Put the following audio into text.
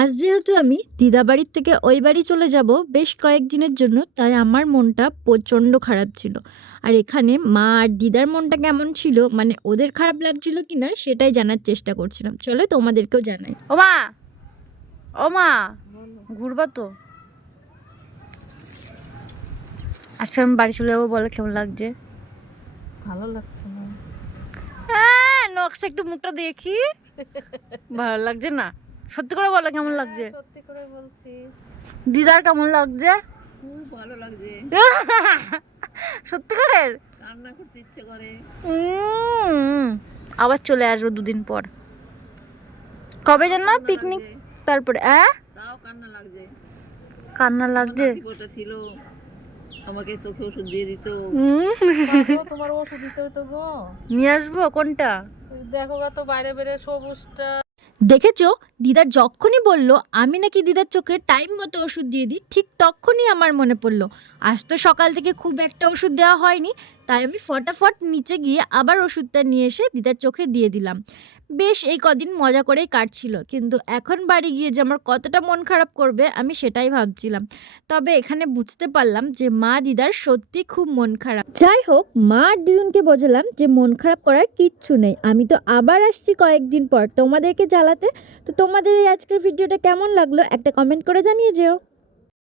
আজ যেহেতু আমি দিদাবাড়ির থেকে ওই বাড়ি চলে যাব বেশ কয়েকদিনের জন্য, তাই আমার মনটা প্রচণ্ড খারাপ ছিল। আর এখানে মা আর দিদার মনটা কেমন ছিল, মানে ওদের খারাপ লাগছিল কিনা সেটাই জানার চেষ্টা করছিলাম। চলো তোমাদেরকেও জানাই। ও মা, ও মা, ঘুরবা তো? আজকে আমি বাড়ি চলে যাবো, বলে কেমন লাগছে? ভালো লাগছে না। হ্যাঁ, নকশা একটু মুখটা দেখি। ভালো লাগছে না? সত্যি করে বলো কেমন লাগছে? সত্যি করে বলছি, দিদার কেমন লাগছে? খুব ভালো লাগছে। সত্যি করে কান্না করতে ইচ্ছে করে। আবার চলে আসবো দুদিন পর। কবে যেন পিকনিক? তারপরে তাও কান্না লাগছে। কান্না লাগছে? নাতিপোতা ছিল, আমাকে চোখে ওষুধ দিয়ে দিত। তোমার ওষুধ দিতে হতো গো। নিয়ে আসবো কোনটা? দেখো গা তো বাইরে বেরে সবুজটা। দেখেছো, দিদা যখনই বলল আমি নাকি দিদার চোখে টাইম মতো ওষুধ দিয়ে দিই, ঠিক তখনই আমার মনে পড়লো আজ তো সকাল থেকে খুব একটা ওষুধ দেওয়া হয়নি, তাই আমি ফটাফট নিচে গিয়ে আবার ওষুধটা নিয়ে এসে দিদার চোখে দিয়ে দিলাম। বেশ এই কদিন মজা করেই কাটছিল, কিন্তু এখন বাড়ি গিয়ে যে আমার কতটা মন খারাপ করবে আমি সেটাই ভাবছিলাম। তবে এখানে বুঝতে পারলাম যে মা দিদার সত্যি খুব মন খারাপ। যাই হোক, মা আর দিদুনকে বোঝালাম যে মন খারাপ করার কিচ্ছু নেই, আমি তো আবার আসছি কয়েকদিন পর তোমাদেরকে জ্বালাতে। তো তোমাদের এই আজকের ভিডিওটা কেমন লাগলো একটা কমেন্ট করে জানিয়ে যেও।